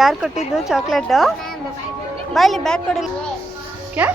ಯಾರು ಕೊಟ್ಟಿದ್ದು ಚಾಕ್ಲೇಟು? ಬಾಯ್ಲಿ ಬ್ಯಾಗ್ ಕೊಡಿಲ್ಲ. ಕ್ಯಾ?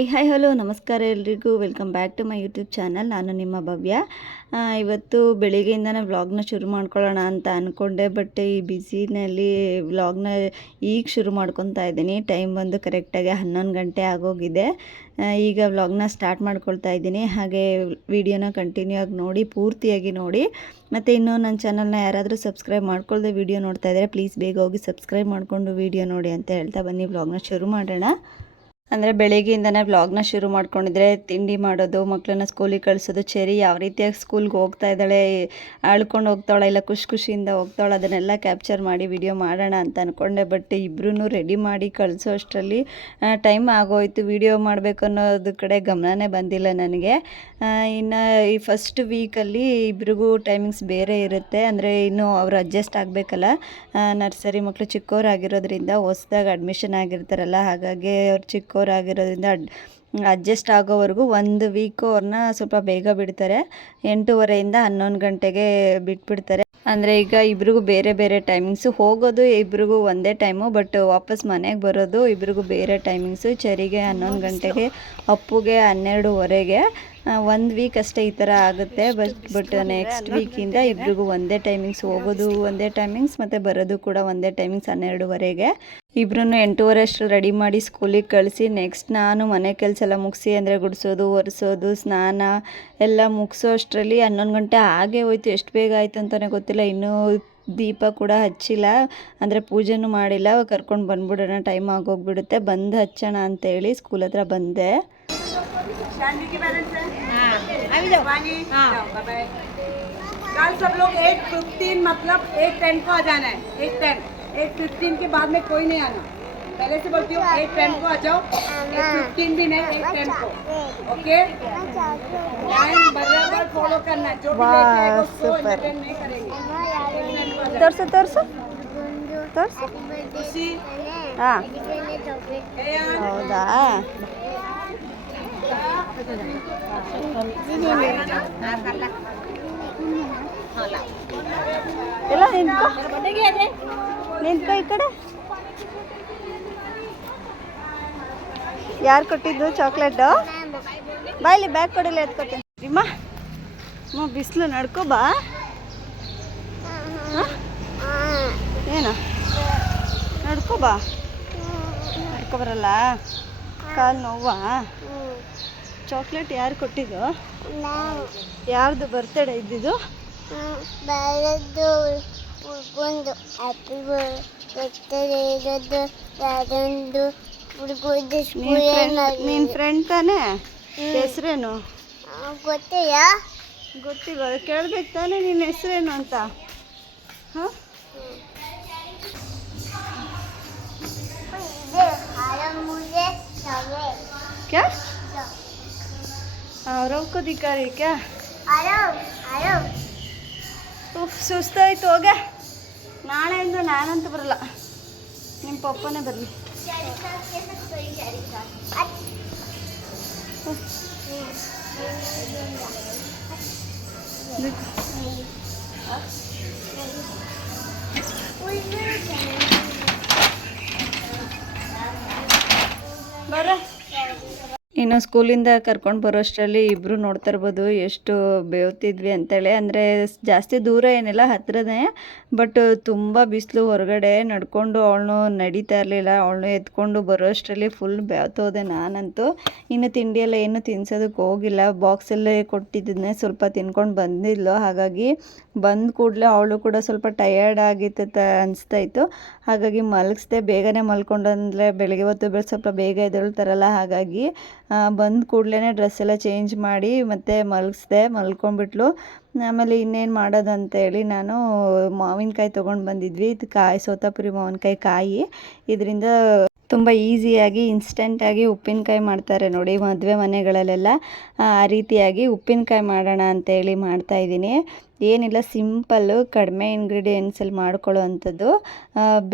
ಹಾಯ್ ಹಾಯ್, ಹಲೋ, ನಮಸ್ಕಾರ ಎಲ್ರಿಗೂ. Welcome back to my YouTube channel ನಾನು ನಿಮ್ಮ ಭವ್ಯ. ಇವತ್ತು ಬೆಳಿಗ್ಗೆಯಿಂದನೇ ವ್ಲಾಗ್ನ ಶುರು ಮಾಡ್ಕೊಳ್ಳೋಣ ಅಂತ ಅಂದ್ಕೊಂಡೆ ಬಟ್ ಈ ಬ್ಯುಸಿನಲ್ಲಿ ವ್ಲಾಗ್ನ ಈಗ ಶುರು ಮಾಡ್ಕೊತಾ ಇದ್ದೀನಿ. ಟೈಮ್ ಬಂದು ಕರೆಕ್ಟಾಗಿ ಹನ್ನೊಂದು ಗಂಟೆ ಆಗೋಗಿದೆ. ಈಗ ವ್ಲಾಗ್ನ ಸ್ಟಾರ್ಟ್ ಮಾಡ್ಕೊಳ್ತಾ ಇದ್ದೀನಿ. ಹಾಗೆ ವಿಡಿಯೋನ ಕಂಟಿನ್ಯೂ ಆಗಿ ನೋಡಿ, ಪೂರ್ತಿಯಾಗಿ ನೋಡಿ. ಮತ್ತು ಇನ್ನೂ ನನ್ನ ಚಾನಲ್ನ ಯಾರಾದರೂ ಸಬ್ಸ್ಕ್ರೈಬ್ ಮಾಡ್ಕೊಳ್ಳದೆ ವಿಡಿಯೋ ನೋಡ್ತಾ ಇದ್ದಾರೆ ಪ್ಲೀಸ್ ಬೇಗ ಹೋಗಿ ಸಬ್ಸ್ಕ್ರೈಬ್ ಮಾಡಿಕೊಂಡು ವಿಡಿಯೋ ನೋಡಿ ಅಂತ ಹೇಳ್ತಾ ಬನ್ನಿ. ವ್ಲಾಗ್ನ ಶುರು ಮಾಡೋಣ. ಅಂದರೆ ಬೆಳಿಗ್ಗೆಯಿಂದನೇ ವ್ಲಾಗ್ನ ಶುರು ಮಾಡ್ಕೊಂಡಿದ್ರೆ, ತಿಂಡಿ ಮಾಡೋದು ಮಕ್ಕಳನ್ನ ಸ್ಕೂಲಿಗೆ ಕಳಿಸೋದು ಚೆರಿ ಯಾವ ರೀತಿಯಾಗಿ ಸ್ಕೂಲ್ಗೆ ಹೋಗ್ತಾ ಇದ್ದಾಳೆ, ಅಳ್ಕೊಂಡು ಹೋಗ್ತಾಳೆ ಇಲ್ಲ ಖುಷಿ ಖುಷಿಯಿಂದ ಹೋಗ್ತಾಳೆ, ಅದನ್ನೆಲ್ಲ ಕ್ಯಾಪ್ಚರ್ ಮಾಡಿ ವಿಡಿಯೋ ಮಾಡೋಣ ಅಂತ ಅಂದ್ಕೊಂಡೆ ಬಟ್ ಇಬ್ಬರೂ ರೆಡಿ ಮಾಡಿ ಕಳಿಸೋ ಅಷ್ಟರಲ್ಲಿ ಟೈಮ್ ಆಗೋಯ್ತು. ವಿಡಿಯೋ ಮಾಡಬೇಕು ಅನ್ನೋದು ಕಡೆ ಗಮನನೇ ಬಂದಿಲ್ಲ ನನಗೆ. ಇನ್ನು ಈ ಫಸ್ಟ್ ವೀಕಲ್ಲಿ ಇಬ್ರಿಗೂ ಟೈಮಿಂಗ್ಸ್ ಬೇರೆ ಇರುತ್ತೆ. ಅಂದರೆ ಇನ್ನು ಅವರು ಅಡ್ಜಸ್ಟ್ ಆಗಬೇಕಲ್ಲ. ನರ್ಸರಿ ಮಕ್ಕಳು ಚಿಕ್ಕವರಾಗಿರೋದ್ರಿಂದ ಹೊಸ್ದಾಗಿ ಅಡ್ಮಿಷನ್ ಆಗಿರ್ತಾರಲ್ಲ, ಹಾಗಾಗಿ ಅವ್ರು ಚಿಕ್ಕವರಾಗಿರೋದ್ರಿಂದ ಅಡ್ ಅಡ್ಜಸ್ಟ್ ಆಗೋವರೆಗೂ ಒಂದು ವೀಕು ಅವ್ರನ್ನ ಸ್ವಲ್ಪ ಬೇಗ ಬಿಡ್ತಾರೆ. ಎಂಟೂವರೆಯಿಂದ ಹನ್ನೊಂದು ಗಂಟೆಗೆ ಬಿಟ್ಬಿಡ್ತಾರೆ. ಅಂದರೆ ಈಗ ಇಬ್ರಿಗೂ ಬೇರೆ ಬೇರೆ ಟೈಮಿಂಗ್ಸು ಹೋಗೋದು ಇಬ್ರಿಗೂ ಒಂದೇ ಟೈಮು ಬಟ್ ವಾಪಸ್ ಮನೆಗೆ ಬರೋದು ಇಬ್ರಿಗೂ ಬೇರೆ ಟೈಮಿಂಗ್ಸು ಚರಿಗೆ ಹನ್ನೊಂದು ಗಂಟೆಗೆ, ಅಪ್ಪುಗೆ ಹನ್ನೆರಡುವರೆಗೆ ಒಂದು ವೀಕ್ ಅಷ್ಟೇ ಈ ಥರ ಆಗುತ್ತೆ. ಬಟ್ ಬಟ್ ನೆಕ್ಸ್ಟ್ ವೀಕಿಂದ ಇಬ್ರಿಗೂ ಒಂದೇ ಟೈಮಿಂಗ್ಸ್ ಹೋಗೋದು, ಒಂದೇ ಟೈಮಿಂಗ್ಸ್ ಮತ್ತು ಬರೋದು ಕೂಡ ಒಂದೇ ಟೈಮಿಂಗ್ಸ್ ಹನ್ನೆರಡುವರೆಗೆ. ಇಬ್ರು ಎಂಟೂವರೆ ಅಷ್ಟು ರೆಡಿ ಮಾಡಿ ಸ್ಕೂಲಿಗೆ ಕಳಿಸಿ ನೆಕ್ಸ್ಟ್ ನಾನು ಮನೆ ಕೆಲಸ ಎಲ್ಲ ಮುಗಿಸಿ ಅಂದರೆ ಗುಡಿಸೋದು, ಒರೆಸೋದು, ಸ್ನಾನ ಎಲ್ಲ ಮುಗಿಸೋ ಅಷ್ಟರಲ್ಲಿ ಹನ್ನೊಂದು ಗಂಟೆ ಆಗೇ ಹೋಯ್ತು. ಎಷ್ಟು ಬೇಗ ಆಯಿತು ಅಂತಲೇ ಗೊತ್ತಿಲ್ಲ. ಇನ್ನೂ ದೀಪ ಕೂಡ ಹಚ್ಚಿಲ್ಲ. ಅಂದರೆ ಪೂಜೆನೂ ಮಾಡಿಲ್ಲ. ಕರ್ಕೊಂಡು ಬಂದ್ಬಿಡೋಣ ಟೈಮ್ ಆಗೋಗ್ಬಿಡುತ್ತೆ ಬಂದು ಹಚ್ಚೋಣ ಅಂತೇಳಿ ಸ್ಕೂಲ್ ಹತ್ರ ಬಂದೆ. हाँ, हाँ। कल सब लोग एक फिफ्टीन मतलब एक टेन को आ जाना है। एक टेन एक फिफ्टीन के बाद में कोई नहीं आना। पहले से बोलती हूँ एक टेन को आ जाओ। एक फिफ्टीन भी नहीं एक टेन को। ओके लाइन बराबर फॉलो करना जो भी है आएगा उसको नहीं करेंगे। तरसो तरसो। तरसो। खुशी हाँ। ಹೌದಾ ಎಲ್ಲ ನಿಂತ್ಕೋ. ನಿಂತ್ಕೋ ಈ ಕಡೆ. ಯಾರು ಕೊಟ್ಟಿದ್ದು? ಚಾಕ್ಲೇಟು? ಬಾಯ್ಲಿ ಬ್ಯಾಗ್ ಕೊಡಿಲ್ಲ ಎತ್ಕೊತೀನಿ. ನಿಮ್ಮ ಅಮ್ಮ ಬಿಸಿಲು ನಡ್ಕೋ, ಬಾ. ಏನು? ನಡ್ಕೋ, ಬಾ. ನಡ್ಕೊ ಬರಲ್ಲ. ಕಾಲು ನೋವಾ? ಚಾಕ್ಲೇಟ್ ಯಾರು ಕೊಟ್ಟಿದ್ದು? ಯಾರ್ದು ಬರ್ತಡೇ ಇದ್ದಿದ್ದು? ಹುಡ್ಕೊಂಡು ಹ್ಯಾಪಿ ಬರ್ತದೆ ಇರೋದು ಯಾರೊಂದು ಹುಡ್ಗೋದು ನಿನ್ನ ಫ್ರೆಂಡ್ ತಾನೇ? ಹೆಸ್ರೇನು? ಗೊತ್ತೆಯಾ ಗೊತ್ತಿಲ್ಲ. ಕೇಳ್ಬೇಕು ತಾನೇ ನಿನ್ನ ಹೆಸ್ರೇನು ಅಂತ. ಹಾಂ? ಇದೆ ಹಾರ ಮುಜೆ ಸವೆ ಕ್ಯಾ ಉಫ್ ಸುಸ್ತಾಯ್ತು ಹೋಗೆ ನಾಳೆಯಿಂದ ನಾನಂತೂ ಬರಲ್ಲ. ನಿಮ್ಮ ಪಪ್ಪನೇ ಬರಲಿ. ಬರ ಇನ್ನು ಸ್ಕೂಲಿಂದ ಕರ್ಕೊಂಡು ಬರೋಷ್ಟರಲ್ಲಿ ಇಬ್ಬರು ನೋಡ್ತಾ ಇರ್ಬೋದು, ಎಷ್ಟು ಬೇವ್ತಿದ್ವಿ ಅಂತೇಳಿ. ಅಂದರೆ ಜಾಸ್ತಿ ದೂರ ಏನಿಲ್ಲ ಹತ್ತಿರದೇ ಬಟ್ ತುಂಬ ಬಿಸಿಲು ಹೊರಗಡೆ ನಡ್ಕೊಂಡು ಅವಳನ್ನು ನಡೀತಾ ಇರಲಿಲ್ಲ. ಅವಳನ್ನು ಎತ್ಕೊಂಡು ಬರೋಷ್ಟರಲ್ಲಿ ಫುಲ್ ಬೇವ್ತೋದೆ ನಾನಂತೂ. ಇನ್ನು ತಿಂಡಿಯೆಲ್ಲ ಏನು ತಿನ್ಸೋದಕ್ಕೆ ಹೋಗಿಲ್ಲ. ಬಾಕ್ಸಲ್ಲೇ ಕೊಟ್ಟಿದ್ದನ್ನೇ ಸ್ವಲ್ಪ ತಿನ್ಕೊಂಡು ಬಂದಿದ್ಲು. ಹಾಗಾಗಿ ಬಂದ ಕೂಡಲೇ ಅವಳು ಕೂಡ ಸ್ವಲ್ಪ ಟಯರ್ಡ್ ಆಗಿತ್ತು ತ ಅನಿಸ್ತಾ ಇತ್ತು ಹಾಗಾಗಿ ಮಲಗಿಸ್ದೆ, ಬೇಗನೆ ಮಲ್ಕೊಂಡು ಅಂದರೆ ಬೆಳಗ್ಗೆ ಹೊತ್ತು ಸ್ವಲ್ಪ ಬೇಗ ಎದ್ದೇಳ್ತಾರಲ್ಲ, ಹಾಗಾಗಿ ಬಂದ ಕೂಡಲೇ ಡ್ರೆಸ್ ಎಲ್ಲ ಚೇಂಜ್ ಮಾಡಿ ಮತ್ತೆ ಮಲಗಿಸ್ದೆ, ಮಲ್ಕೊಂಡ್ಬಿಟ್ಲು. ಆಮೇಲೆ ಇನ್ನೇನು ಮಾಡೋದು ಅಂತೇಳಿ ನಾನು ಮಾವಿನಕಾಯಿ ತೊಗೊಂಡು ಬಂದಿದ್ವಿ. ಇದು ಕಾಯಿ ಸೋತಾಪುರಿ ಮಾವಿನಕಾಯಿ ಕಾಯಿ. ಇದರಿಂದ ತುಂಬ ಈಸಿಯಾಗಿ, ಇನ್ಸ್ಟೆಂಟಾಗಿ ಉಪ್ಪಿನಕಾಯಿ ಮಾಡ್ತಾರೆ ನೋಡಿ, ಮದುವೆ ಮನೆಗಳಲ್ಲೆಲ್ಲ. ಆ ರೀತಿಯಾಗಿ ಉಪ್ಪಿನಕಾಯಿ ಮಾಡೋಣ ಅಂತೇಳಿ ಮಾಡ್ತಾಯಿದ್ದೀನಿ ಏನಿಲ್ಲ, ಸಿಂಪಲ್ಲು ಕಡಿಮೆ ಇಂಗ್ರೀಡಿಯೆಂಟ್ಸಲ್ಲಿ ಮಾಡ್ಕೊಳ್ಳೋ ಅಂಥದ್ದು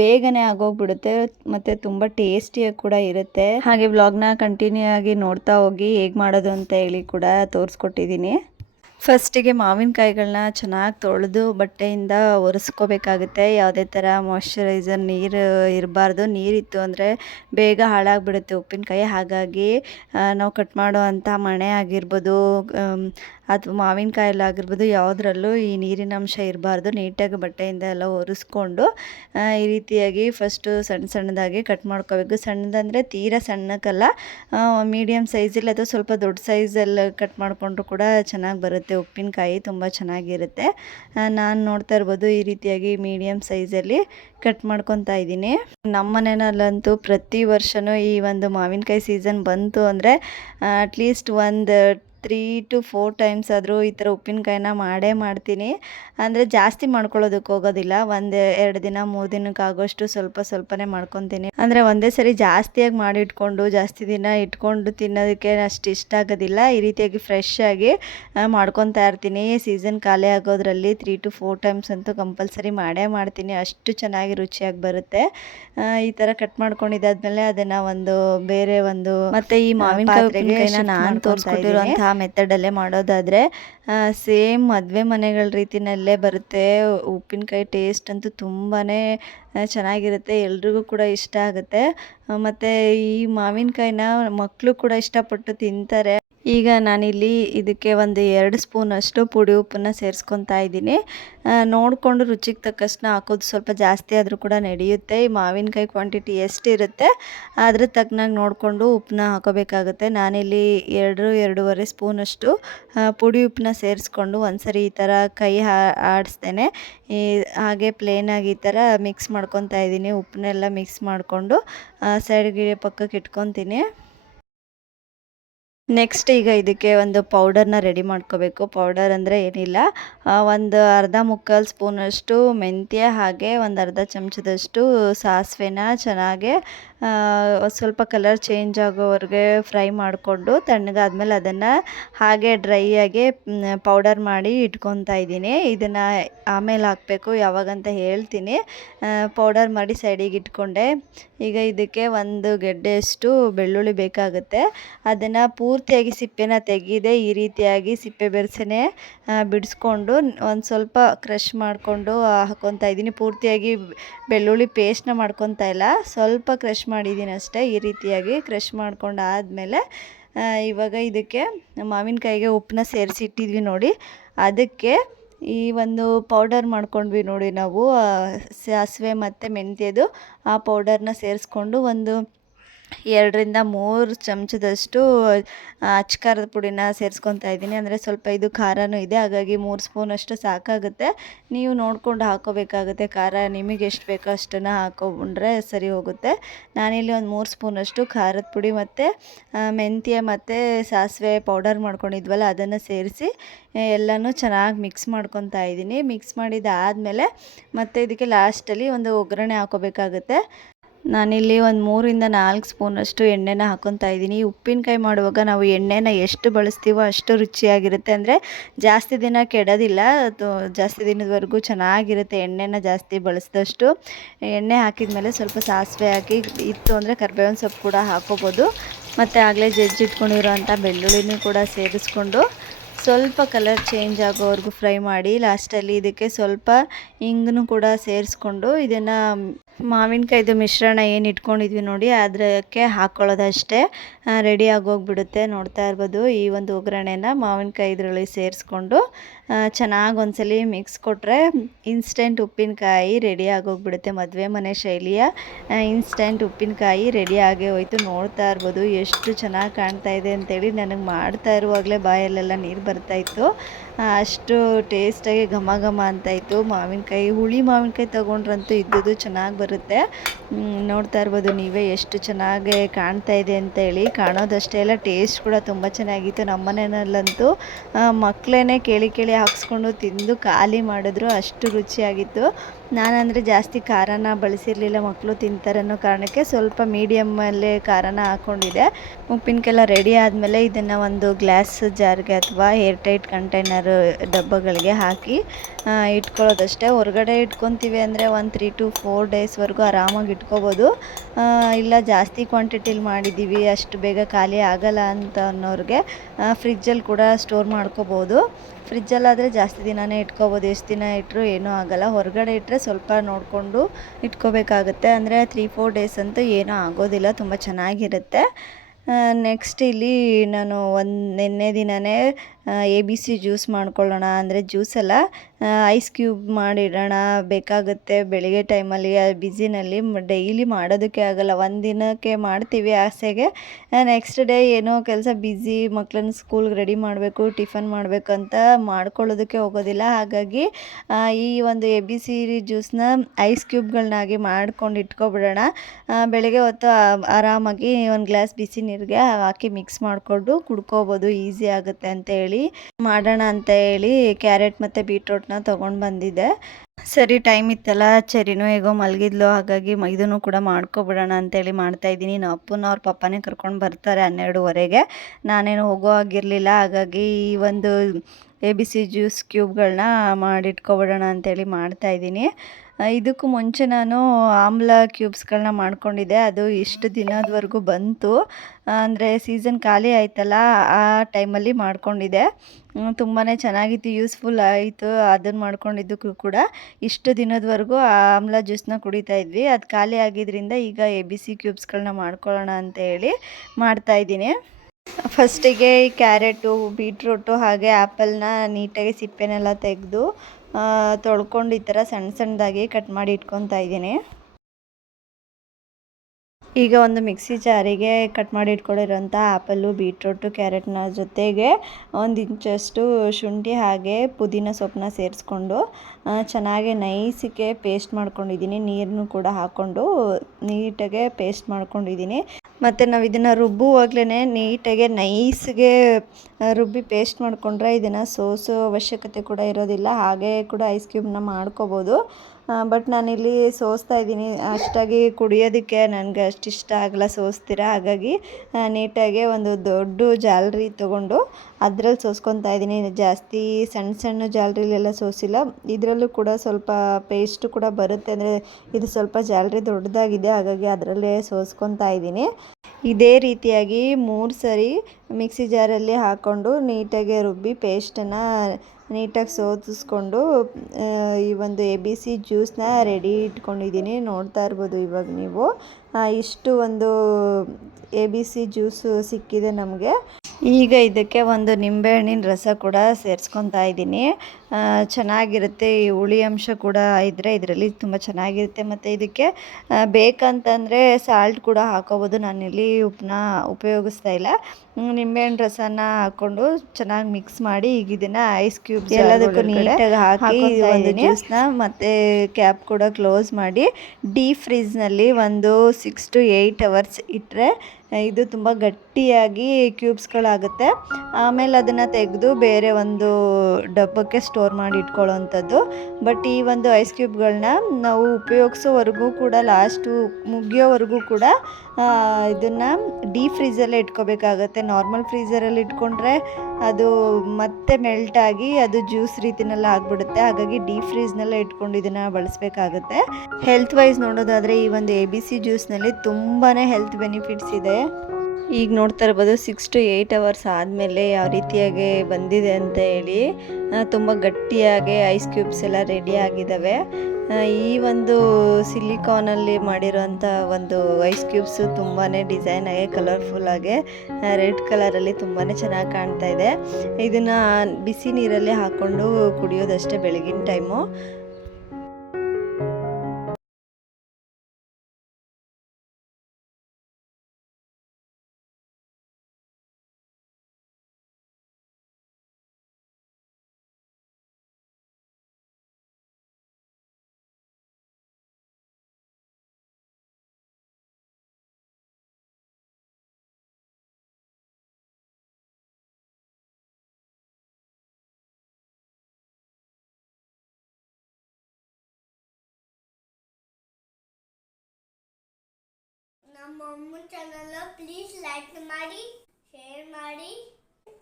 ಬೇಗನೆ ಆಗೋಗ್ಬಿಡುತ್ತೆ ಮತ್ತು ತುಂಬ ಟೇಸ್ಟಿಯಾಗಿ ಕೂಡ ಇರುತ್ತೆ. ಹಾಗೆ ವ್ಲಾಗ್ನ ಕಂಟಿನ್ಯೂ ಆಗಿ ನೋಡ್ತಾ ಹೋಗಿ ಹೇಗೆ ಮಾಡೋದು ಅಂತ ಹೇಳಿ ಕೂಡ ತೋರಿಸ್ಕೊಟ್ಟಿದ್ದೀನಿ. ಫಸ್ಟಿಗೆ ಮಾವಿನಕಾಯಿಗಳನ್ನ ಚೆನ್ನಾಗಿ ತೊಳೆದು ಬಟ್ಟೆಯಿಂದ ಒರೆಸ್ಕೋಬೇಕಾಗುತ್ತೆ. ಯಾವುದೇ ಥರ ಮಾಯ್ಶ್ಚರೈಸರ್ ನೀರು ಇರಬಾರ್ದು. ನೀರಿತ್ತು ಅಂದರೆ ಬೇಗ ಹಾಳಾಗಿಬಿಡುತ್ತೆ ಉಪ್ಪಿನಕಾಯಿ. ಹಾಗಾಗಿ ನಾವು ಕಟ್ ಮಾಡುವಂಥ ಮಣೆ ಆಗಿರ್ಬೋದು ಅಥವಾ ಮಾವಿನಕಾಯಲ್ಲಾಗಿರ್ಬೋದು ಯಾವುದರಲ್ಲೂ ಈ ನೀರಿನ ಅಂಶ ಇರಬಾರ್ದು. ನೀಟಾಗಿ ಬಟ್ಟೆಯಿಂದ ಎಲ್ಲ ಒರೆಸ್ಕೊಂಡು ಈ ರೀತಿಯಾಗಿ ಫಸ್ಟು ಸಣ್ಣ ಸಣ್ಣದಾಗಿ ಕಟ್ ಮಾಡ್ಕೋಬೇಕು. ಸಣ್ಣದಂದರೆ ತೀರಾ ಸಣ್ಣಕ್ಕಲ್ಲ ಮೀಡಿಯಮ್ ಸೈಜಲ್ಲಿ ಅಥವಾ ಸ್ವಲ್ಪ ದೊಡ್ಡ ಸೈಜಲ್ಲಿ ಕಟ್ ಮಾಡಿಕೊಂಡ್ರು ಕೂಡ ಚೆನ್ನಾಗಿ ಬರುತ್ತೆ ಉಪ್ಪಿನಕಾಯಿ ತುಂಬ ಚೆನ್ನಾಗಿರುತ್ತೆ. ನಾನು ನೋಡ್ತಾ ಇರ್ಬೋದು ಈ ರೀತಿಯಾಗಿ ಮೀಡಿಯಮ್ ಸೈಜಲ್ಲಿ ಕಟ್ ಮಾಡ್ಕೊತಾ ಇದ್ದೀನಿ. ನಮ್ಮ ಮನೆಯಲ್ಲಂತೂ ಪ್ರತಿ ವರ್ಷವೂ ಈ ಒಂದು ಮಾವಿನಕಾಯಿ ಸೀಸನ್ ಬಂತು ಅಂದರೆ ಅಟ್ಲೀಸ್ಟ್ ಒಂದು ತ್ರೀ ಟು ಫೋರ್ ಟೈಮ್ಸ್ ಆದರೂ ಈ ಥರ ಉಪ್ಪಿನಕಾಯಿನ ಮಾಡೇ ಮಾಡ್ತೀನಿ. ಅಂದರೆ ಜಾಸ್ತಿ ಮಾಡ್ಕೊಳ್ಳೋದಕ್ಕೆ ಹೋಗೋದಿಲ್ಲ. ಒಂದು ಎರಡು ದಿನ ಮೂರು ದಿನಕ್ಕೆ ಆಗೋಷ್ಟು ಸ್ವಲ್ಪ ಸ್ವಲ್ಪನೇ ಮಾಡ್ಕೊತೀನಿ. ಅಂದರೆ ಒಂದೇ ಸರಿ ಜಾಸ್ತಿಯಾಗಿ ಮಾಡಿ ಇಟ್ಕೊಂಡು ಜಾಸ್ತಿ ದಿನ ಇಟ್ಕೊಂಡು ತಿನ್ನೋದಕ್ಕೆ ಅಷ್ಟು ಇಷ್ಟ ಆಗೋದಿಲ್ಲ. ಈ ರೀತಿಯಾಗಿ ಫ್ರೆಶ್ ಆಗಿ ಮಾಡ್ಕೊತಾ ಇರ್ತೀನಿ. ಸೀಸನ್ ಖಾಲಿ ಆಗೋದ್ರಲ್ಲಿ ತ್ರೀ ಟು ಫೋರ್ ಟೈಮ್ಸ್ ಅಂತೂ ಕಂಪಲ್ಸರಿ ಮಾಡೇ ಮಾಡ್ತೀನಿ. ಅಷ್ಟು ಚೆನ್ನಾಗಿ ರುಚಿಯಾಗಿ ಬರುತ್ತೆ. ಈ ಥರ ಕಟ್ ಮಾಡ್ಕೊಂಡಿದ್ದಾದ್ಮೇಲೆ ಅದನ್ನು ಒಂದು ಬೇರೆ ಒಂದು ಮತ್ತೆ ಈ ಮಾವಿನ ಪಾತ್ರೆಗೆ ನಾನು ತೋರಿಸ್ಕೊಟ್ಟಿರುವಂತಹ ಮೆಥಡಲ್ಲೇ ಮಾಡೋದಾದರೆ ಸೇಮ್ ಮದುವೆ ಮನೆಗಳ ರೀತಿನಲ್ಲೇ ಬರುತ್ತೆ. ಉಪ್ಪಿನಕಾಯಿ ಟೇಸ್ಟ್ ಅಂತೂ ತುಂಬಾ ಚೆನ್ನಾಗಿರುತ್ತೆ. ಎಲ್ರಿಗೂ ಕೂಡ ಇಷ್ಟ ಆಗುತ್ತೆ. ಮತ್ತು ಈ ಮಾವಿನಕಾಯಿನ ಮಕ್ಕಳು ಕೂಡ ಇಷ್ಟಪಟ್ಟು ತಿಂತಾರೆ. ಈಗ ನಾನಿಲ್ಲಿ ಇದಕ್ಕೆ ಒಂದು ಎರಡು ಸ್ಪೂನಷ್ಟು ಪುಡಿ ಉಪ್ಪನ್ನು ಸೇರಿಸ್ಕೊತಾ ಇದ್ದೀನಿ. ನೋಡಿಕೊಂಡು ರುಚಿಗೆ ತಕ್ಕಷ್ಟು ಹಾಕೋದು ಸ್ವಲ್ಪ ಜಾಸ್ತಿ ಆದರೂ ಕೂಡ ನಡೆಯುತ್ತೆ. ಈ ಮಾವಿನಕಾಯಿ ಕ್ವಾಂಟಿಟಿ ಎಷ್ಟಿರುತ್ತೆ ಅದ್ರ ತಕ್ಕನಾಗಿ ನೋಡಿಕೊಂಡು ಉಪ್ಪನ್ನ ಹಾಕೋಬೇಕಾಗುತ್ತೆ. ನಾನಿಲ್ಲಿ ಎರಡು, ಎರಡೂವರೆ ಸ್ಪೂನಷ್ಟು ಪುಡಿ ಉಪ್ಪನ್ನ ಸೇರಿಸ್ಕೊಂಡು ಒಂದ್ಸರಿ ಈ ಥರ ಕೈ ಆಡಿಸ್ತೇನೆ. ಈ, ಹಾಗೆ ಪ್ಲೇನಾಗಿ ಈ ಥರ ಮಿಕ್ಸ್ ಮಾಡ್ಕೊತಾ ಇದ್ದೀನಿ. ಉಪ್ಪನ್ನೆಲ್ಲ ಮಿಕ್ಸ್ ಮಾಡಿಕೊಂಡು ಸೈಡ್ಗೆ ಪಕ್ಕಕ್ಕೆ ಇಟ್ಕೊತೀನಿ. ನೆಕ್ಸ್ಟ್ ಈಗ ಇದಕ್ಕೆ ಒಂದು ಪೌಡರ್ನ ರೆಡಿ ಮಾಡ್ಕೋಬೇಕು. ಪೌಡರ್ ಅಂದರೆ ಏನಿಲ್ಲ. ಒಂದು ಅರ್ಧ ಮುಕ್ಕಾಲು ಸ್ಪೂನಷ್ಟು ಮೆಂತ್ಯ ಹಾಗೆ ಒಂದು ಅರ್ಧ ಚಮಚದಷ್ಟು ಸಾಸಿವೆನ ಚೆನ್ನಾಗೆ ಸ್ವಲ್ಪ ಕಲರ್ ಚೇಂಜ್ ಆಗೋವರೆಗೆ ಫ್ರೈ ಮಾಡಿಕೊಂಡು ತಣ್ಣಗಾದ್ಮೇಲೆ ಅದನ್ನು ಹಾಗೆ ಡ್ರೈ ಆಗಿ ಪೌಡರ್ ಮಾಡಿ ಇಟ್ಕೊತಾ ಇದ್ದೀನಿ. ಇದನ್ನು ಆಮೇಲೆ ಹಾಕಬೇಕು, ಯಾವಾಗಂತ ಹೇಳ್ತೀನಿ. ಪೌಡರ್ ಮಾಡಿ ಸೈಡಿಗೆ ಇಟ್ಕೊಂಡೆ. ಈಗ ಇದಕ್ಕೆ ಒಂದು ಗೆಡ್ಡೆಯಷ್ಟು ಬೆಳ್ಳುಳ್ಳಿ ಬೇಕಾಗುತ್ತೆ. ಅದನ್ನು ಪೂರ್ತಿಯಾಗಿ ಸಿಪ್ಪೆನ ತೆಗೆದೆ ಈ ರೀತಿಯಾಗಿ ಸಿಪ್ಪೆ ಬೆರ್ಸೆನೆ ಬಿಡಿಸ್ಕೊಂಡು ಒಂದು ಸ್ವಲ್ಪ ಕ್ರಷ್ ಮಾಡಿಕೊಂಡು ಹಾಕ್ಕೊತಾ ಇದ್ದೀನಿ. ಪೂರ್ತಿಯಾಗಿ ಬೆಳ್ಳುಳ್ಳಿ ಪೇಸ್ಟ್ನ ಮಾಡ್ಕೊತಾ ಇಲ್ಲ. ಸ್ವಲ್ಪ ಕ್ರಷ್ ಮಾಡಿದ್ದೀನಿ ಅಷ್ಟೇ. ಈ ರೀತಿಯಾಗಿ ಕ್ರಷ್ ಮಾಡ್ಕೊಂಡು ಆದಮೇಲೆ ಇವಾಗ ಇದಕ್ಕೆ ಮಾವಿನಕಾಯಿಗೆ ಉಪ್ಪನ್ನ ಸೇರಿಸಿಟ್ಟಿದ್ವಿ ನೋಡಿ. ಅದಕ್ಕೆ ಈ ಒಂದು ಪೌಡರ್ ಮಾಡ್ಕೊಂಡ್ವಿ ನೋಡಿ ನಾವು ಸಾಸಿವೆ ಮತ್ತು ಮೆಂತ್ಯದು. ಆ ಪೌಡರ್ನ ಸೇರಿಸ್ಕೊಂಡು ಒಂದು ಎರಡರಿಂದ ಮೂರು ಚಮಚದಷ್ಟು ಅಚ್ ಖಾರದ ಪುಡಿನ ಸೇರಿಸ್ಕೊತಾ ಇದ್ದೀನಿ. ಅಂದರೆ ಸ್ವಲ್ಪ ಇದು ಖಾರನೂ ಇದೆ. ಹಾಗಾಗಿ ಮೂರು ಸ್ಪೂನಷ್ಟು ಸಾಕಾಗುತ್ತೆ. ನೀವು ನೋಡ್ಕೊಂಡು ಹಾಕೋಬೇಕಾಗುತ್ತೆ ಖಾರ. ನಿಮಗೆ ಎಷ್ಟು ಬೇಕೋ ಅಷ್ಟನ್ನು ಹಾಕೊಂಡ್ರೆ ಸರಿ ಹೋಗುತ್ತೆ. ನಾನಿಲ್ಲಿ ಒಂದು ಮೂರು ಸ್ಪೂನಷ್ಟು ಖಾರದ ಪುಡಿ ಮತ್ತು ಮೆಂತ್ಯ ಮತ್ತು ಸಾಸಿವೆ ಪೌಡರ್ ಮಾಡ್ಕೊಂಡಿದ್ವಲ್ಲ, ಅದನ್ನು ಸೇರಿಸಿ ಎಲ್ಲನೂ ಚೆನ್ನಾಗಿ ಮಿಕ್ಸ್ ಮಾಡ್ಕೊತಾ ಇದ್ದೀನಿ. ಮಿಕ್ಸ್ ಮಾಡಿದ್ದಾದಮೇಲೆ ಮತ್ತು ಇದಕ್ಕೆ ಲಾಸ್ಟಲ್ಲಿ ಒಂದು ಒಗ್ಗರಣೆ ಹಾಕೋಬೇಕಾಗುತ್ತೆ. ನಾನಿಲ್ಲಿ ಒಂದು ಮೂರಿಂದ ನಾಲ್ಕು ಸ್ಪೂನಷ್ಟು ಎಣ್ಣೆನ ಹಾಕೊತಾ ಇದ್ದೀನಿ. ಉಪ್ಪಿನಕಾಯಿ ಮಾಡುವಾಗ ನಾವು ಎಣ್ಣೆನ ಎಷ್ಟು ಬಳಸ್ತೀವೋ ಅಷ್ಟು ರುಚಿಯಾಗಿರುತ್ತೆ. ಅಂದರೆ ಜಾಸ್ತಿ ದಿನ ಕೆಡೋದಿಲ್ಲ. ಜಾಸ್ತಿ ದಿನದವರೆಗೂ ಚೆನ್ನಾಗಿರುತ್ತೆ ಎಣ್ಣೆನ ಜಾಸ್ತಿ ಬಳಸಿದಷ್ಟು. ಎಣ್ಣೆ ಹಾಕಿದ ಸ್ವಲ್ಪ ಸಾಸಿವೆ ಹಾಕಿ, ಇತ್ತು ಅಂದರೆ ಕರ್ಬೇವಿನ ಸೊಪ್ಪು ಕೂಡ ಹಾಕೋಬೋದು. ಮತ್ತು ಆಗಲೇ ಜಜ್ಜಿಟ್ಕೊಂಡಿರೋಂಥ ಬೆಳ್ಳುಳ್ಳಿನೂ ಕೂಡ ಸೇರಿಸ್ಕೊಂಡು ಸ್ವಲ್ಪ ಕಲರ್ ಚೇಂಜ್ ಆಗೋವರೆಗೂ ಫ್ರೈ ಮಾಡಿ ಲಾಸ್ಟಲ್ಲಿ ಇದಕ್ಕೆ ಸ್ವಲ್ಪ ಹಿಂಗನ್ನು ಕೂಡ ಸೇರಿಸ್ಕೊಂಡು ಇದನ್ನು ಮಾವಿನಕಾಯ್ದು ಮಿಶ್ರಣ ಏನು ಇಟ್ಕೊಂಡಿದ್ವಿ ನೋಡಿ ಅದಕ್ಕೆ ಹಾಕ್ಕೊಳ್ಳೋದಷ್ಟೇ ರೆಡಿ ಆಗೋಗ್ಬಿಡುತ್ತೆ ನೋಡ್ತಾ ಇರ್ಬೋದು. ಈ ಒಂದು ಒಗ್ಗರಣೆನ ಮಾವಿನಕಾಯಿ ಇದರಲ್ಲಿ ಸೇರಿಸ್ಕೊಂಡು ಚೆನ್ನಾಗಿ ಒಂದ್ಸಲಿ ಮಿಕ್ಸ್ ಕೊಟ್ಟರೆ ಇನ್ಸ್ಟೆಂಟ್ ಉಪ್ಪಿನಕಾಯಿ ರೆಡಿ ಆಗೋಗ್ಬಿಡುತ್ತೆ. ಮದುವೆ ಮನೆ ಶೈಲಿಯ ಇನ್ಸ್ಟೆಂಟ್ ಉಪ್ಪಿನಕಾಯಿ ರೆಡಿ ಆಗೇ ಹೋಯ್ತು. ನೋಡ್ತಾ ಇರ್ಬೋದು, ಎಷ್ಟು ಚೆನ್ನಾಗಿ ಕಾಣ್ತಾ ಇದೆ ಅಂತೇಳಿ ನನಗೆ ಮಾಡ್ತಾ ಇರುವಾಗಲೇ ಬಾಯಲ್ಲೆಲ್ಲ ನೀರು ಬರ್ತಾಯಿತ್ತು ಅಷ್ಟು ಟೇಸ್ಟಾಗಿ ಘಮ ಘಮ ಅಂತ ಇತ್ತು. ಮಾವಿನಕಾಯಿ, ಹುಳಿ ಮಾವಿನಕಾಯಿ ತೊಗೊಂಡ್ರಂತೂ ಇದ್ದದ್ದು ಚೆನ್ನಾಗಿ ಬರುತ್ತೆ. ನೋಡ್ತಾ ಇರ್ಬೋದು, ನೀವೇ ಎಷ್ಟು ಚೆನ್ನಾಗಿ ಕಾಣ್ತಾ ಇದೆ ಅಂತೇಳಿ ಕಾಣೋದಷ್ಟೇ ಎಲ್ಲ ಟೇಸ್ಟ್ ಕೂಡ ತುಂಬ ಚೆನ್ನಾಗಿತ್ತು. ನಮ್ಮ ಮನೆಯಲ್ಲಂತೂ ಮಕ್ಕಳೇ ಕೇಳಿ ಕೇಳಿ ಹಾಕ್ಸ್ಕೊಂಡು ತಿಂದು ಖಾಲಿ ಮಾಡಿದ್ರು. ಅಷ್ಟು ರುಚಿಯಾಗಿತ್ತು. ನಾನಂದರೆ ಜಾಸ್ತಿ ಖಾರನ ಬಳಸಿರಲಿಲ್ಲ. ಮಕ್ಕಳು ತಿಂತಾರೆ ಅನ್ನೋ ಕಾರಣಕ್ಕೆ ಸ್ವಲ್ಪ ಮೀಡಿಯಮ್ಮಲ್ಲೇ ಖಾರನ ಹಾಕ್ಕೊಂಡಿದ್ದೆ ಉಪ್ಪಿನಕಾಯೆಲ್ಲ ರೆಡಿ ಆದಮೇಲೆ ಇದನ್ನು ಒಂದು ಗ್ಲಾಸ್ ಜಾರ್ಗೆ ಅಥವಾ ಏರ್ ಟೈಟ್ ಕಂಟೈನರ್ ಡಬ್ಬಗಳಿಗೆ ಹಾಕಿ ಇಟ್ಕೊಳ್ಳೋದಷ್ಟೇ. ಹೊರಗಡೆ ಇಟ್ಕೊತೀವಿ ಅಂದರೆ ಒಂದು ತ್ರೀ ಟು ಫೋರ್ ಡೇಸ್ವರೆಗೂ ಆರಾಮಾಗಿ ಇಟ್ಕೋಬೋದು. ಇಲ್ಲ ಜಾಸ್ತಿ ಕ್ವಾಂಟಿಟಿಲಿ ಮಾಡಿದ್ದೀವಿ ಅಷ್ಟು ಬೇಗ ಖಾಲಿ ಆಗಲ್ಲ ಅಂತ ಅನ್ನೋರಿಗೆ ಫ್ರಿಜ್ಜಲ್ಲಿ ಕೂಡ ಸ್ಟೋರ್ ಮಾಡ್ಕೋಬೋದು. ಫ್ರಿಜ್ಜಲ್ಲಾದರೆ ಜಾಸ್ತಿ ದಿನವೇ ಇಟ್ಕೋಬೋದು, ಎಷ್ಟು ದಿನ ಇಟ್ಟರು ಏನೂ ಆಗಲ್ಲ. ಹೊರಗಡೆ ಇಟ್ಟರೆ ಸ್ವಲ್ಪ ನೋಡಿಕೊಂಡು ಇಟ್ಕೋಬೇಕಾಗುತ್ತೆ. ಅಂದರೆ ತ್ರೀ ಫೋರ್ ಡೇಸ್ ಅಂತೂ ಏನೂ ಆಗೋದಿಲ್ಲ, ತುಂಬ ಚೆನ್ನಾಗಿರುತ್ತೆ. ನೆಕ್ಸ್ಟ್ ಇಲ್ಲಿ ನಾನು ಒಂದು, ನಿನ್ನೆ ದಿನವೇ ಎ ಬಿ ಸಿ ಜ್ಯೂಸ್ ಮಾಡ್ಕೊಳ್ಳೋಣ ಅಂದರೆ ಜ್ಯೂಸೆಲ್ಲ ಐಸ್ ಕ್ಯೂಬ್ ಮಾಡಿಡೋಣ, ಬೇಕಾಗುತ್ತೆ ಬೆಳಿಗ್ಗೆ ಟೈಮಲ್ಲಿ ಬಿಸಿನಲ್ಲಿ ಡೈಲಿ ಮಾಡೋದಕ್ಕೆ ಆಗಲ್ಲ. ಒಂದು ದಿನಕ್ಕೆ ಮಾಡ್ತೀವಿ ಆಸೆಗೆ. ನೆಕ್ಸ್ಟ್ ಡೇ ಏನೋ ಕೆಲಸ ಬ್ಯುಸಿ ಮಕ್ಕಳನ್ನ ಸ್ಕೂಲ್ಗೆ ರೆಡಿ ಮಾಡಬೇಕು ಟಿಫನ್ ಮಾಡಬೇಕು ಅಂತ ಮಾಡ್ಕೊಳ್ಳೋದಕ್ಕೆ ಹೋಗೋದಿಲ್ಲ. ಹಾಗಾಗಿ ಈ ಒಂದು ಎ ಬಿ ಸಿ ಜ್ಯೂಸ್ನ ಐಸ್ ಕ್ಯೂಬ್ಗಳನ್ನಾಗಿ ಮಾಡ್ಕೊಂಡು ಇಟ್ಕೊಬಿಡೋಣ. ಬೆಳಗ್ಗೆ ಹೊತ್ತು ಆರಾಮಾಗಿ ಒಂದು ಗ್ಲಾಸ್ ಬಿಸಿ ನೀರಿಗೆ ಹಾಕಿ ಮಿಕ್ಸ್ ಮಾಡಿಕೊಂಡು ಕುಡ್ಕೋಬೋದು ಈಸಿ ಆಗುತ್ತೆ ಅಂತ ಹೇಳಿ. ಮಾಡೋಣ ಅಂತ ಹೇಳಿ ಕ್ಯಾರೆಟ್ ಮತ್ತು ಬೀಟ್ರೋಟ್ನ ತೊಗೊಂಡು ಬಂದಿದ್ದೆ. ಸರಿ, ಟೈಮ್ ಇತ್ತಲ್ಲ, ಚರಿನೂ ಹೇಗೋ ಮಲಗಿದ್ಲು, ಹಾಗಾಗಿ ಇದನ್ನು ಕೂಡ ಮಾಡ್ಕೊಬಿಡೋಣ ಅಂತೇಳಿ ಮಾಡ್ತಾಯಿದ್ದೀನಿ ನಮ್ಮ ಅಪ್ಪನ ಅವ್ರ ಪಪ್ಪನೇ ಕರ್ಕೊಂಡು ಬರ್ತಾರೆ ಹನ್ನೆರಡುವರೆಗೆ. ನಾನೇನು ಹೋಗೋ ಆಗಿರಲಿಲ್ಲ ಹಾಗಾಗಿ ಈ ಒಂದು ಎ ಬಿ ಸಿ ಜ್ಯೂಸ್ ಕ್ಯೂಬ್ಗಳನ್ನ ಮಾಡಿಟ್ಕೊಬಿಡೋಣ ಅಂತೇಳಿ ಮಾಡ್ತಾಯಿದ್ದೀನಿ ಇದಕ್ಕೂ ಮುಂಚೆ ನಾನು ಆಮ್ಲ ಕ್ಯೂಬ್ಸ್ಗಳನ್ನ ಮಾಡ್ಕೊಂಡಿದ್ದೆ. ಅದು ಇಷ್ಟು ದಿನದವರೆಗೂ ಬಂತು. ಅಂದರೆ ಸೀಸನ್ ಖಾಲಿ ಆಯ್ತಲ್ಲ, ಆ ಟೈಮಲ್ಲಿ ಮಾಡ್ಕೊಂಡಿದ್ದೆ. ತುಂಬಾ ಚೆನ್ನಾಗಿತ್ತು, ಯೂಸ್ಫುಲ್ ಆಯಿತು ಅದನ್ನು ಮಾಡ್ಕೊಂಡಿದ್ದಕ್ಕೂ ಕೂಡ. ಇಷ್ಟು ದಿನದವರೆಗೂ ಆಮ್ಲ ಜ್ಯೂಸ್ನ ಕುಡಿತಾ ಇದ್ವಿ. ಅದು ಖಾಲಿ ಆಗಿದ್ದರಿಂದ ಈಗ ಎ ಬಿ ಸಿ ಕ್ಯೂಬ್ಸ್ಗಳನ್ನ ಮಾಡ್ಕೊಳ್ಳೋಣ ಅಂತ ಹೇಳಿ ಮಾಡ್ತಾ ಇದ್ದೀನಿ. ಫಸ್ಟಿಗೆ ಈ ಕ್ಯಾರೆಟು, ಬೀಟ್ರೂಟು ಹಾಗೆ ಆ್ಯಪಲ್ನ ನೀಟಾಗಿ ಸಿಪ್ಪೆನೆಲ್ಲ ತೆಗೆದು ತೊಳ್ಕೊಂಡು ಈ ಥರ ಸಣ್ಣ ಸಣ್ಣದಾಗಿ ಕಟ್ ಮಾಡಿ ಇಟ್ಕೊತಾ ಇದ್ದೀನಿ. ಈಗ ಒಂದು ಮಿಕ್ಸಿ ಜಾರಿಗೆ ಕಟ್ ಮಾಡಿ ಇಟ್ಕೊಂಡಿರೋಂಥ ಆ್ಯಪಲ್ಲು ಬೀಟ್ರೂಟು, ಕ್ಯಾರೆಟ್ನ ಜೊತೆಗೆ ಒಂದು ಇಂಚಷ್ಟು ಶುಂಠಿ ಹಾಗೆ ಪುದೀನ ಸೊಪ್ಪನ್ನ ಸೇರಿಸ್ಕೊಂಡು ಚೆನ್ನಾಗಿ ನೈಸಿಗೆ ಪೇಸ್ಟ್ ಮಾಡ್ಕೊಂಡಿದ್ದೀನಿ. ನೀರನ್ನು ಕೂಡ ಹಾಕ್ಕೊಂಡು ನೀಟಾಗೆ ಪೇಸ್ಟ್ ಮಾಡ್ಕೊಂಡಿದ್ದೀನಿ. ಮತ್ತು ನಾವು ಇದನ್ನು ರುಬ್ಬುವಾಗಲೇ ನೀಟಾಗೆ ನೈಸ್ಗೆ ರುಬ್ಬಿ ಪೇಸ್ಟ್ ಮಾಡಿಕೊಂಡ್ರೆ ಇದನ್ನು ಸೋಸೋ ಅವಶ್ಯಕತೆ ಕೂಡ ಇರೋದಿಲ್ಲ. ಹಾಗೆ ಕೂಡ ಐಸ್ ಕ್ಯೂಬ್ನ ಮಾಡ್ಕೋಬೋದು. ಬಟ್ ನಾನಿಲ್ಲಿ ಸೋಸ್ತಾ ಇದ್ದೀನಿ. ಅಷ್ಟಾಗಿ ಕುಡಿಯೋದಕ್ಕೆ ನನಗೆ ಅಷ್ಟು ಇಷ್ಟ ಆಗಲ್ಲ ಸೋಸ್ತೀರ? ಹಾಗಾಗಿ ನೀಟಾಗಿ ಒಂದು ದೊಡ್ಡ ಜಾಲರಿ ತೊಗೊಂಡು ಅದರಲ್ಲಿ ಸೋಸ್ಕೊತಾ ಇದ್ದೀನಿ. ಜಾಸ್ತಿ ಸಣ್ಣ ಸಣ್ಣ ಜಾಲರಿಲೆಲ್ಲ ಸೋಸಿಲ್ಲ. ಇದರಲ್ಲೂ ಕೂಡ ಸ್ವಲ್ಪ ಪೇಸ್ಟು ಕೂಡ ಬರುತ್ತೆ. ಅಂದರೆ ಇದು ಸ್ವಲ್ಪ ಜಾಲರಿ ದೊಡ್ಡದಾಗಿದೆ. ಹಾಗಾಗಿ ಅದರಲ್ಲೇ ಸೋಸ್ಕೊತಾ ಇದ್ದೀನಿ. ಇದೇ ರೀತಿಯಾಗಿ ಮೂರು ಸರಿ ಮಿಕ್ಸಿ ಜಾರಲ್ಲಿ ಹಾಕ್ಕೊಂಡು ನೀಟಾಗಿ ರುಬ್ಬಿ ಪೇಸ್ಟನ್ನ ನೀಟಾಗಿ ಸೋತಿಸ್ಕೊಂಡು ಈ ಒಂದು ಎ ಬಿ ಸಿ ಜ್ಯೂಸ್ನ ರೆಡಿ ಇಟ್ಕೊಂಡಿದ್ದೀನಿ. ನೋಡ್ತಾ ಇರ್ಬೋದು ಇವಾಗ ನೀವು. ಇಷ್ಟು ಒಂದು ಎ ಬಿ ಸಿ ಜ್ಯೂಸು ಸಿಕ್ಕಿದೆ ನಮಗೆ. ಈಗ ಇದಕ್ಕೆ ಒಂದು ನಿಂಬೆಹಣ್ಣಿನ ರಸ ಕೂಡ ಸೇರಿಸ್ಕೊತಾ ಇದ್ದೀನಿ. ಚೆನ್ನಾಗಿರುತ್ತೆ. ಈ ಹುಳಿ ಅಂಶ ಕೂಡ ಇದ್ದರೆ ಇದರಲ್ಲಿ ತುಂಬ ಚೆನ್ನಾಗಿರುತ್ತೆ. ಮತ್ತು ಇದಕ್ಕೆ ಬೇಕಂತಂದರೆ ಸಾಲ್ಟ್ ಕೂಡ ಹಾಕೋಬೋದು. ಇಲ್ಲಿ ಉಪ್ಪನ್ನ ಉಪಯೋಗಿಸ್ತಾ ಇಲ್ಲ. ನಿಂಬೆಹಣ್ಣಿನ ನಿಂಬೆಹಣ್ಣು ರಸನ ಹಾಕ್ಕೊಂಡು ಚೆನ್ನಾಗಿ ಮಿಕ್ಸ್ ಮಾಡಿ ಈಗ ಇದನ್ನು ಐಸ್ ಕ್ಯೂಬ್ಸ್ ಎಲ್ಲದಕ್ಕೂ ನೀಟಾಗಿ ಹಾಕಿ ಒಂದು ಜ್ಯೂಸ್ನ ಮತ್ತು ಕ್ಯಾಪ್ ಕೂಡ ಕ್ಲೋಸ್ ಮಾಡಿ ಡೀಪ್ ಫ್ರಿಜ್ನಲ್ಲಿ ಒಂದು ಸಿಕ್ಸ್ ಟು ಏಯ್ಟ್ ಅವರ್ಸ್ ಇಟ್ಟರೆ ಇದು ತುಂಬ ಗಟ್ಟಿಯಾಗಿ ಕ್ಯೂಬ್ಸ್ಗಳಾಗುತ್ತೆ ಆಮೇಲೆ ಅದನ್ನು ತೆಗೆದು ಬೇರೆ ಒಂದು ಡಬ್ಬಕ್ಕೆ ಸ್ಟೋರ್ ಮಾಡಿ ಇಟ್ಕೊಳ್ಳೋವಂಥದ್ದು. ಬಟ್ ಈ ಒಂದು ಐಸ್ ಕ್ಯೂಬ್ಗಳನ್ನ ನಾವು ಉಪಯೋಗಿಸೋವರೆಗೂ ಕೂಡ ಲಾಸ್ಟು ಮುಗಿಯೋವರೆಗೂ ಕೂಡ ಇದನ್ನು ಡೀಪ್ ಫ್ರೀಸಲ್ಲೇ ಇಟ್ಕೋಬೇಕಾಗತ್ತೆ. ನಾರ್ಮಲ್ ಫ್ರೀಸರಲ್ಲಿ ಇಟ್ಕೊಂಡ್ರೆ ಅದು ಮತ್ತೆ ಮೆಲ್ಟ್ ಆಗಿ ಅದು ಜ್ಯೂಸ್ ರೀತಿನೆಲ್ಲ ಆಗಿಬಿಡುತ್ತೆ. ಹಾಗಾಗಿ ಡೀಪ್ ಫ್ರೀಸ್ನೆಲ್ಲ ಇಟ್ಕೊಂಡು ಇದನ್ನು ಬಳಸಬೇಕಾಗುತ್ತೆ. ಹೆಲ್ತ್ ವೈಸ್ ನೋಡೋದಾದರೆ ಈ ಒಂದು ಎ ಬಿ ಸಿ ಜ್ಯೂಸ್ನಲ್ಲಿ ತುಂಬಾ ಹೆಲ್ತ್ ಬೆನಿಫಿಟ್ಸ್ ಇದೆ. ಈಗ ನೋಡ್ತಾ ಇರ್ಬೋದು ಸಿಕ್ಸ್ ಟು ಏಯ್ಟ್ ಅವರ್ಸ್ ಆದಮೇಲೆ ಯಾವ ರೀತಿಯಾಗಿ ಬಂದಿದೆ ಅಂತ ಹೇಳಿ ತುಂಬ ಗಟ್ಟಿಯಾಗಿ ಐಸ್ ಕ್ಯೂಬ್ಸ್ ಎಲ್ಲ ರೆಡಿ ಆಗಿದ್ದಾವೆ ಈ ಒಂದು ಸಿಲಿಕಾನಲ್ಲಿ ಮಾಡಿರೋಂಥ ಒಂದು ಐಸ್ ಕ್ಯೂಬ್ಸು ತುಂಬಾ ಡಿಸೈನ್ ಆಗಿ ಕಲರ್ಫುಲ್ ಆಗಿ ರೆಡ್ ಕಲರಲ್ಲಿ ತುಂಬಾ ಚೆನ್ನಾಗಿ ಕಾಣ್ತಾ ಇದೆ. ಇದನ್ನು ಬಿಸಿ ನೀರಲ್ಲಿ ಹಾಕ್ಕೊಂಡು ಕುಡಿಯೋದಷ್ಟೇ ಬೆಳಗಿನ ಟೈಮು. ನಮ್ಮ ಅಮ್ಮನ ಚಾನಲ್ನ ಪ್ಲೀಸ್ ಲೈಕ್ ಮಾಡಿ ಶೇರ್ ಮಾಡಿ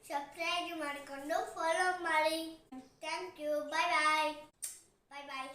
ಸಬ್ಸ್ಕ್ರೈಬ್ ಮಾಡಿಕೊಂಡು ಫಾಲೋ ಮಾಡಿ. Thank you bye bye bye bye